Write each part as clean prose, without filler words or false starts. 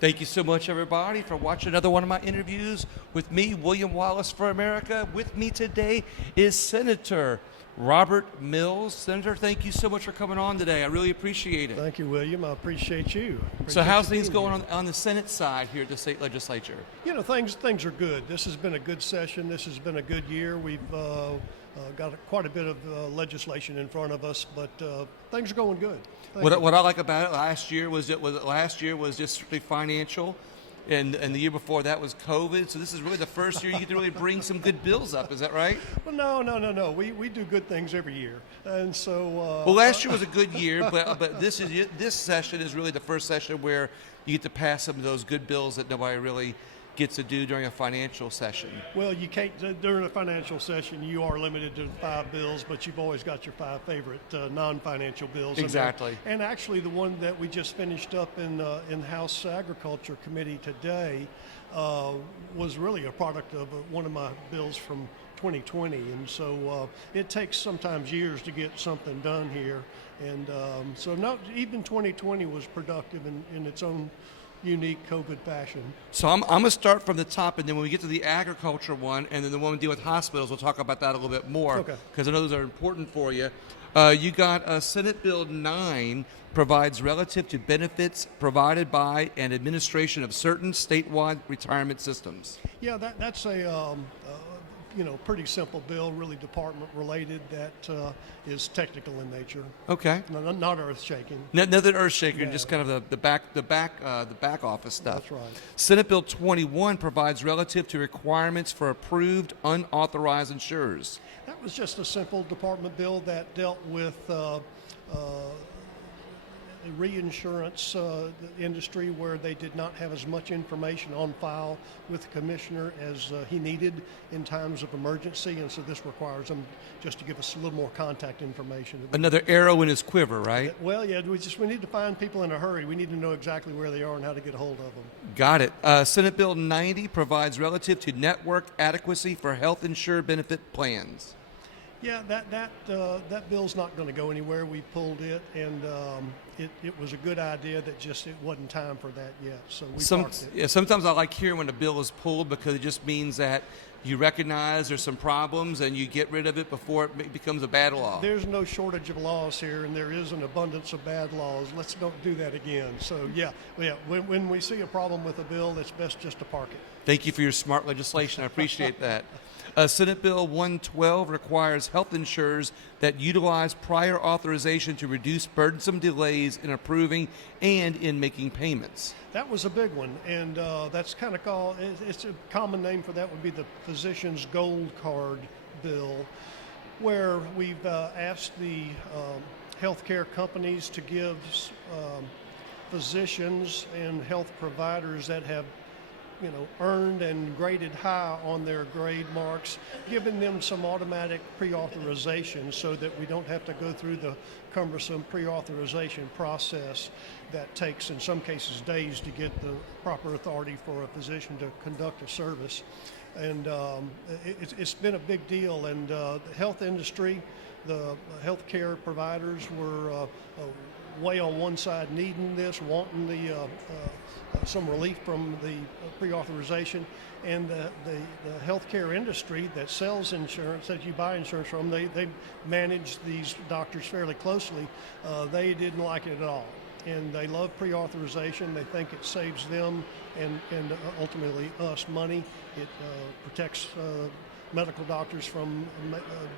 Thank you so much, everybody, for watching another one of my interviews with me, William Wallace for America. With me today is Senator Robert Mills. Senator, thank you so much for coming on today. I really appreciate it. Thank you, William. I appreciate you. So how's things going on the Senate side here at the state legislature? You know, things are good. This has been a good session. This has been a good year. We've got quite a bit of legislation in front of us, but things are going good. What I like about it last year was just strictly financial, and the year before that was COVID. So this is really the first year you get to really bring some good bills up. Is that right? Well, no. We do good things every year, and so. Well, last year was a good year, but this session is really the first session where you get to pass some of those good bills that nobody really gets to do during a financial session. Well, you can't, during a financial session, you are limited to 5 bills, but you've always got your 5 favorite non-financial bills. Exactly. And actually the one that we just finished up in House Agriculture Committee today was really a product of one of my bills from 2020. And so it takes sometimes years to get something done here. And so even 2020 was productive in its own unique COVID fashion. So I'm going to start from the top, and then when we get to the agriculture one, and then the one we deal with hospitals, we'll talk about that a little bit more. Okay. Because I know those are important for you. You got Senate Bill 9 provides relative to benefits provided by and administration of certain statewide retirement systems. Yeah, that's a pretty simple bill, really department related, that is technical in nature. Okay. Not earth shaking. Nothing earth shaking, Yeah. just kind of the back office stuff. That's right. Senate Bill 21 provides relative to requirements for approved unauthorized insurers. That was just a simple department bill that dealt with the reinsurance industry, where they did not have as much information on file with the commissioner as he needed in times of emergency, and so this requires them just to give us a little more contact information. Another arrow in his quiver, right? Well, yeah, we need to find people in a hurry. We need to know exactly where they are and how to get a hold of them. Got it. Senate Bill 90 provides relative to network adequacy for health insured benefit plans. Yeah, that bill's not going to go anywhere. We pulled it, and it was a good idea, that just it wasn't time for that yet. So we parked it. Yeah, sometimes I like hearing when a bill is pulled, because it just means that you recognize there's some problems and you get rid of it before it becomes a bad law. There's no shortage of laws here, and there is an abundance of bad laws. Let's don't do that again. So yeah. When we see a problem with a bill, it's best just to park it. Thank you for your smart legislation. I appreciate that. Senate Bill 112 requires health insurers that utilize prior authorization to reduce burdensome delays in approving and in making payments. That was a big one, and that's kind of called, it's a common name for that would be the Physician's Gold Card bill, where we've asked the healthcare companies to give physicians and health providers that have earned and graded high on their grade marks, giving them some automatic pre-authorization so that we don't have to go through the cumbersome pre-authorization process that takes, in some cases, days to get the proper authority for a physician to conduct a service. And it's been a big deal, and the health industry, the healthcare providers were way on one side needing this, wanting the some relief from the pre-authorization, and the healthcare industry that sells insurance, that you buy insurance from, they manage these doctors fairly closely. They didn't like it at all, and they love pre-authorization. They think it saves them and ultimately us money. It protects medical doctors from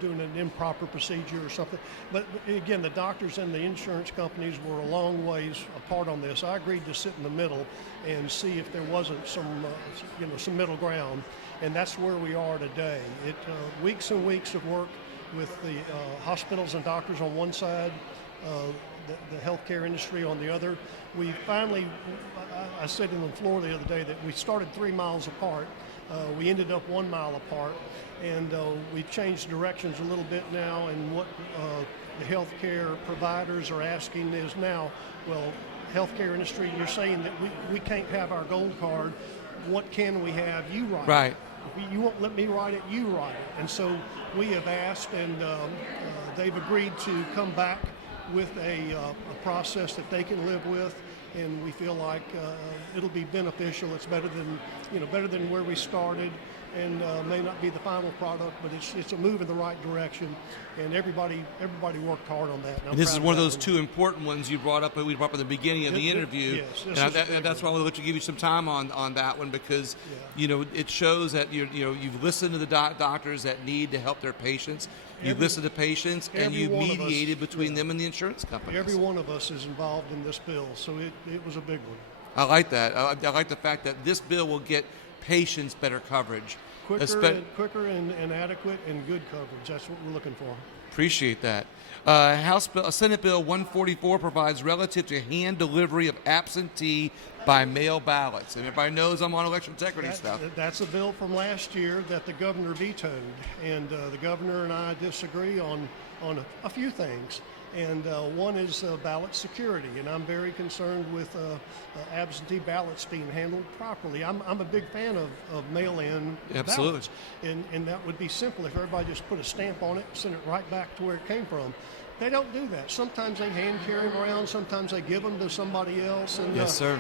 doing an improper procedure or something. But again, the doctors and the insurance companies were a long ways apart on this. I agreed to sit in the middle and see if there wasn't some middle ground, and that's where we are today. Weeks and weeks of work with the hospitals and doctors on one side, the healthcare industry on the other. We finally, I said on the floor the other day that we started 3 miles apart. We ended up 1 mile apart, and we've changed directions a little bit now, and what the healthcare providers are asking is now, well, healthcare industry, you're saying that we can't have our gold card. What can we have? You write it. Right. If you won't let me write it, you write it. And so we have asked, and they've agreed to come back with a process that they can live with. and we feel like it'll be beneficial. It's better than where we started, and may not be the final product, but it's a move in the right direction, and everybody worked hard on that. And this is one of those two important ones we brought up at the beginning of the interview. Yes, and that's why I want to give you some time on that one, because it shows that you've listened to the doctors that need to help their patients. You've listened to patients, and you've mediated between them and the insurance companies. Every one of us is involved in this bill, so it was a big one. I like that. I like the fact that this bill will get patients better coverage. Quicker and adequate and good coverage. That's what we're looking for. Appreciate that. Senate Bill 144 provides relative to hand delivery of absentee by mail ballots. And everybody knows I'm on election integrity stuff. That's a bill from last year that the governor vetoed. And the governor and I disagree on a few things. And one is ballot security, and I'm very concerned with absentee ballots being handled properly. I'm a big fan of mail-in ballots, and that would be simple if everybody just put a stamp on it, send it right back to where it came from. They don't do that. Sometimes they hand carry them around. Sometimes they give them to somebody else. And, yes, sir.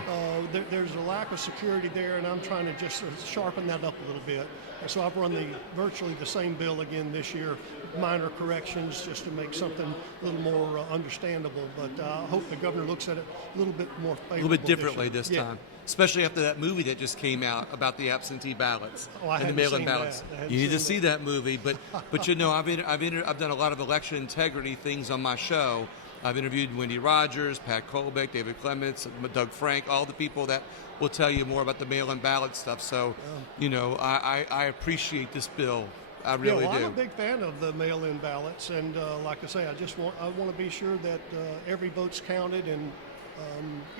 There's a lack of security there, and I'm trying to just sharpen that up a little bit. And so I've run virtually the same bill again this year, minor corrections just to make something a little more understandable. But I hope the governor looks at it a little bit more favorably. A little bit differently this time. Especially after that movie that just came out about the absentee ballots and the mail-in ballots. You need to see that movie, but I've done a lot of election integrity things on my show. I've interviewed Wendy Rogers, Pat Colbeck, David Clements, Doug Frank, all the people that will tell you more about the mail-in ballot stuff. So, I appreciate this bill. I really do. I'm a big fan of the mail-in ballots, and like I say, I want to be sure that every vote's counted, and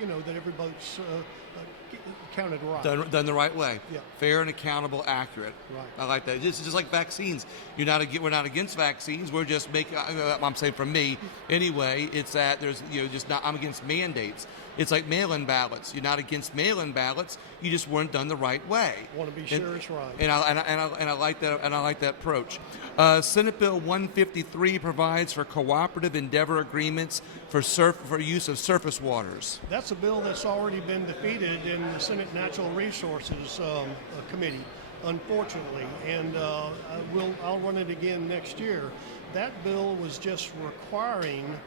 that every vote's counted right. Done the right way. Yeah. Fair and accountable, accurate. Right. I like that. It's just like vaccines. We're not against vaccines. We're just I'm saying from me anyway, it's that there's I'm against mandates. It's like mail-in ballots. You're not against mail-in ballots. You just weren't done the right way. I want to be sure it's right. And I like that. And I like that approach. Senate Bill 153 provides for cooperative endeavor agreements for use of surface waters. That's a bill that's already been defeated in the Senate Natural Resources Committee, unfortunately, and I'll run it again next year. That bill was just requiring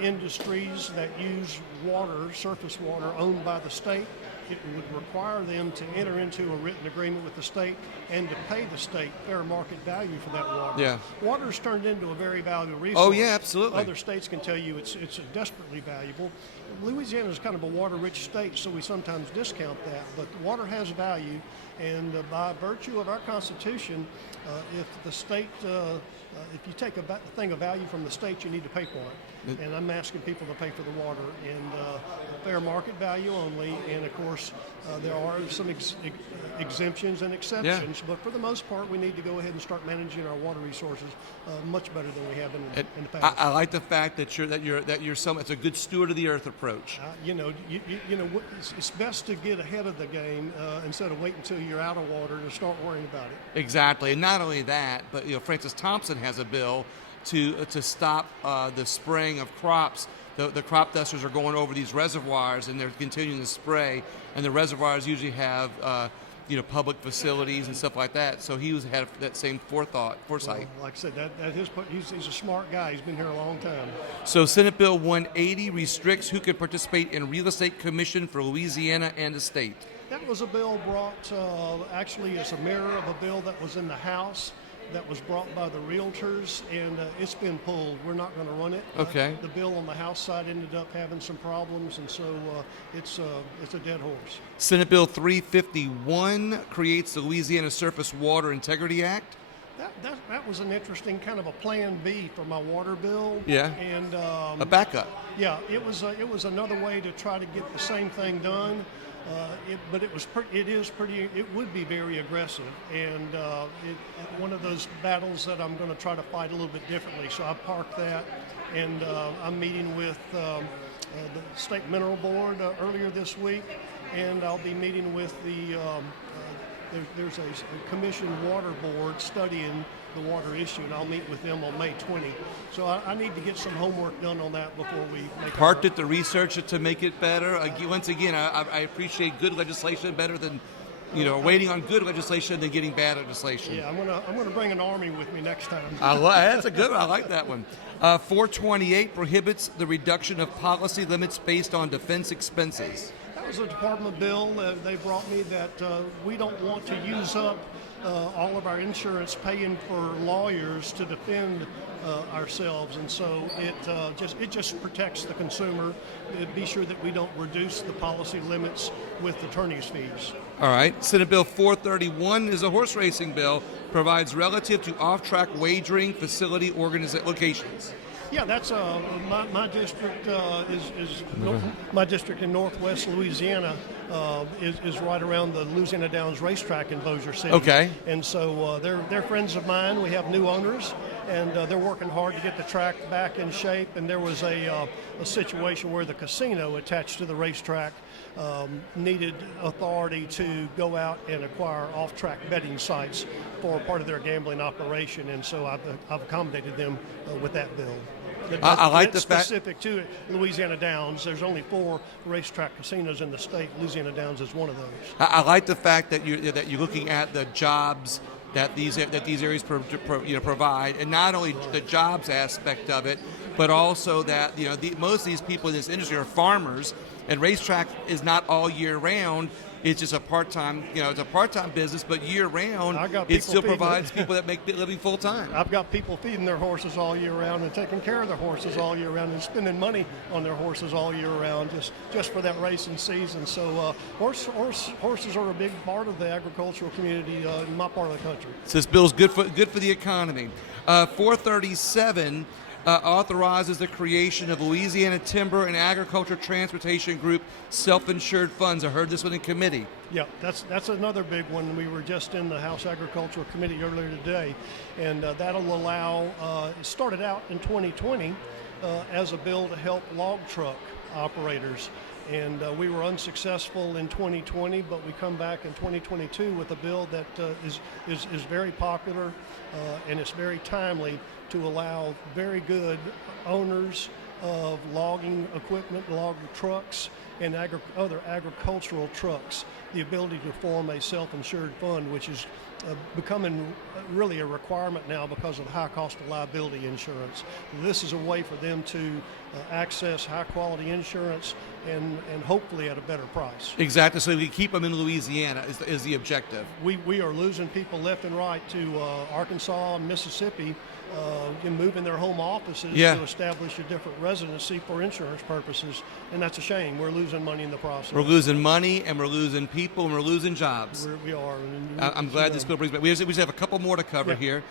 industries that use water, surface water owned by the state. It would require them to enter into a written agreement with the state and to pay the state fair market value for that water. Yeah. Water's turned into a very valuable resource. Oh, yeah, absolutely. Other states can tell you it's desperately valuable. Louisiana is kind of a water-rich state, so we sometimes discount that. But water has value, and by virtue of our Constitution, if the state, if you take a thing of value from the state, you need to pay for it. And I'm asking people to pay for the water, and fair market value only. And of course, there are some exemptions and exceptions, but for the most part, we need to go ahead and start managing our water resources much better than we have in the past. I like the fact that it's a good steward of the earth approach. It's best to get ahead of the game instead of waiting until you're out of water to start worrying about it. Exactly, and not only that, but Francis Thompson has a bill to stop the spraying of crops. The crop dusters are going over these reservoirs, and they're continuing to spray. And the reservoirs usually have public facilities and stuff like that. So he had that same foresight. Well, like I said, he's a smart guy. He's been here a long time. So Senate Bill 180 restricts who can participate in real estate commission for Louisiana and the state. That was a bill brought actually as a mirror of a bill that was in the House that was brought by the realtors, and it's been pulled. We're not going to run it. Okay. The bill on the House side ended up having some problems, and so it's a dead horse. Senate Bill 351 creates the Louisiana Surface Water Integrity Act. That was an interesting kind of a plan B for my water bill. Yeah. And a backup. Yeah, it was another way to try to get the same thing done. But it would be very aggressive, and one of those battles that I'm going to try to fight a little bit differently. So I parked that, and I'm meeting with the State Mineral Board earlier this week, and I'll be meeting with there's a commission water board studying the water issue, and I'll meet with them on May 20. So I need to get some homework done on that before we make Parked it to research it to make it better. Once again, I appreciate good legislation better than, waiting on good legislation than getting bad legislation. Yeah, I'm gonna bring an army with me next time. That's a good one. I like that one. 428 prohibits the reduction of policy limits based on defense expenses. That was a department bill they brought me that we don't want to use up all of our insurance paying for lawyers to defend ourselves, and so it just protects the consumer. Be sure that we don't reduce the policy limits with attorney's fees. All right. Senate Bill 431 is a horse racing bill, provides relative to off-track wagering facility locations. Yeah, that's my district my district in Northwest Louisiana is right around the Louisiana Downs racetrack in Bossier City. Okay. And so they're friends of mine. We have new owners, and they're working hard to get the track back in shape. And there was a situation where the casino attached to the racetrack needed authority to go out and acquire off-track betting sites for part of their gambling operation, and so I've accommodated them with that bill. I like the fact specific to Louisiana Downs. There's only 4 racetrack casinos in the state. Louisiana Downs is one of those. I like the fact that you're looking at the jobs that these areas provide, and not only the jobs aspect of it, but also that most of these people in this industry are farmers, and racetrack is not all year round. It's just a part-time, it's a part-time business, but year-round, it still provides people that make the living full-time. I've got people feeding their horses all year round and taking care of their horses all year round and spending money on their horses all year round just for that racing season. So horses are a big part of the agricultural community in my part of the country. So this bill's good for the economy. 437 authorizes the creation of Louisiana Timber and Agriculture Transportation Group self-insured funds. I heard this one in committee. Yeah, that's another big one. We were just in the House Agricultural Committee earlier today, and that'll allow, it started out in 2020 as a bill to help log truck operators. And we were unsuccessful in 2020, but we come back in 2022 with a bill that is very popular and it's very timely to allow very good owners of logging equipment, logging trucks, and other agricultural trucks the ability to form a self-insured fund, which is becoming really a requirement now because of the high cost of liability insurance. This is a way for them to access high-quality insurance and hopefully at a better price. Exactly. So we keep them in Louisiana is the objective. We are losing people left and right to Arkansas and Mississippi in moving their home offices to establish a different residency for insurance purposes, and that's a shame. We're losing money in the process. We're losing money, and we're losing people, and we're losing jobs. We are. I'm glad this bill brings back. We just have a couple more to cover here.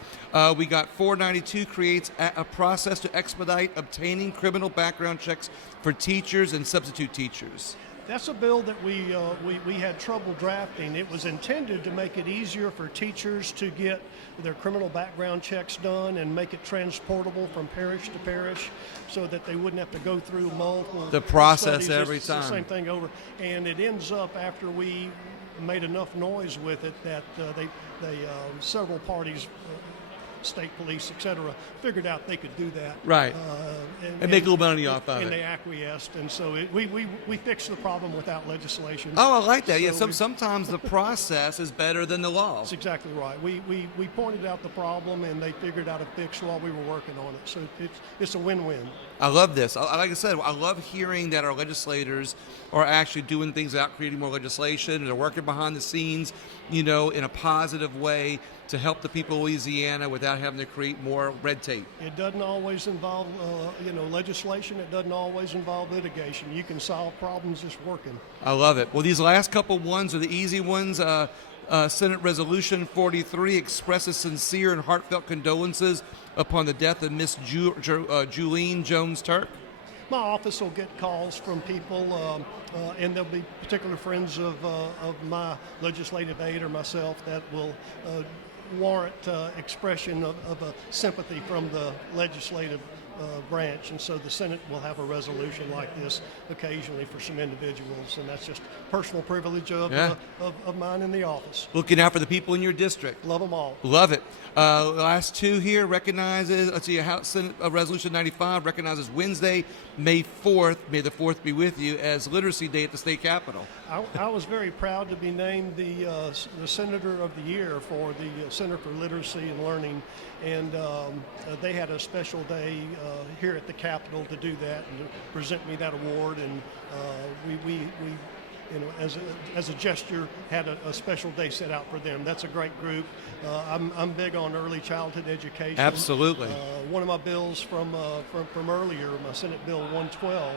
We got 492 creates a process to expedite obtaining criminal background checks for teachers and substitute teachers. That's a bill that we had trouble drafting. It was intended to make it easier for teachers to get their criminal background checks done and make it transportable from parish to parish so that they wouldn't have to go through multiple process studies. every It's time. the same thing over. And it ends up after we made enough noise with it that several parties, state police, etc., figured out they could do that. Right. And make a little money off of it. And they acquiesced, and so we fixed the problem without legislation. Oh, I like that. So Sometimes the process is better than the law. That's exactly right. We pointed out the problem, and they figured out a fix while we were working on it. So it's a win-win. I love this. Like I said, I love hearing that our legislators are actually doing things without creating more legislation, and they're working behind the scenes, in a positive way to help the people of Louisiana without having to create more red tape. It doesn't always involve, legislation. It doesn't always involve litigation. You can solve problems just working. I love it. Well, these last couple ones are the easy ones. Senate Resolution 43 expresses sincere and heartfelt condolences upon the death of Miss Julene Jones-Turk. My office will get calls from people, and there'll be particular friends of my legislative aide or myself that will warrant expression of a sympathy from the legislative branch, and so the Senate will have a resolution like this occasionally for some individuals, and that's just personal privilege of mine in the office. Looking out for the people in your district. Love them all. Love it. Last two here recognizes, let's see, House Senate Resolution 95 recognizes Wednesday, May 4th, may the 4th be with you, as Literacy Day at the state capitol. I was very proud to be named the Senator of the Year for the Center for Literacy and Learning, and they had a special day here at the Capitol to do that and to present me that award, and we you know, as a gesture, had a special day set out for them. That's a great group. I'm big on early childhood education. Absolutely. One of my bills from earlier, my Senate Bill 112,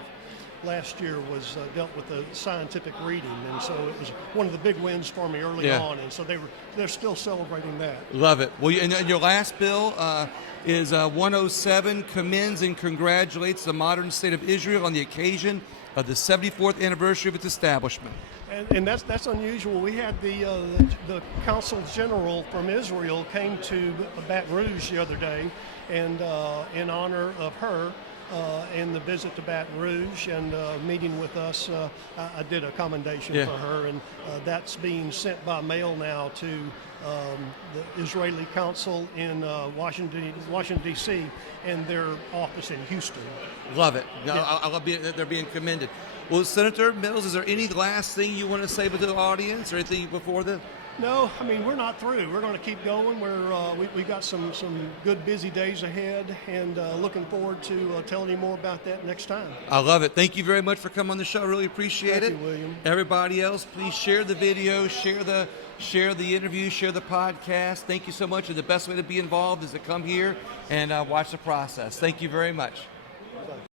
last year was dealt with the scientific reading, and so it was one of the big wins for me early on, and so they're still celebrating that. Love it. Well, and your last bill is 107, commends and congratulates the modern state of Israel on the occasion of the 74th anniversary of its establishment. And that's unusual. We had the Consul General from Israel came to Baton Rouge the other day, and in honor of her and the visit to Baton Rouge and meeting with us, I did a commendation for her, and that's being sent by mail now to the Israeli consul in Washington, D.C., and their office in Houston. Love it. No, I love that they're being commended. Well, Senator Mills, is there any last thing you want to say to the audience, or anything before the? No, I mean, we're not through. We're going to keep going. We've got some good busy days ahead, and looking forward to telling you more about that next time. I love it. Thank you very much for coming on the show. Really appreciate it. Thank you, William. Everybody else, please share the video, share the interview, share the podcast. Thank you so much. And the best way to be involved is to come here and watch the process. Thank you very much.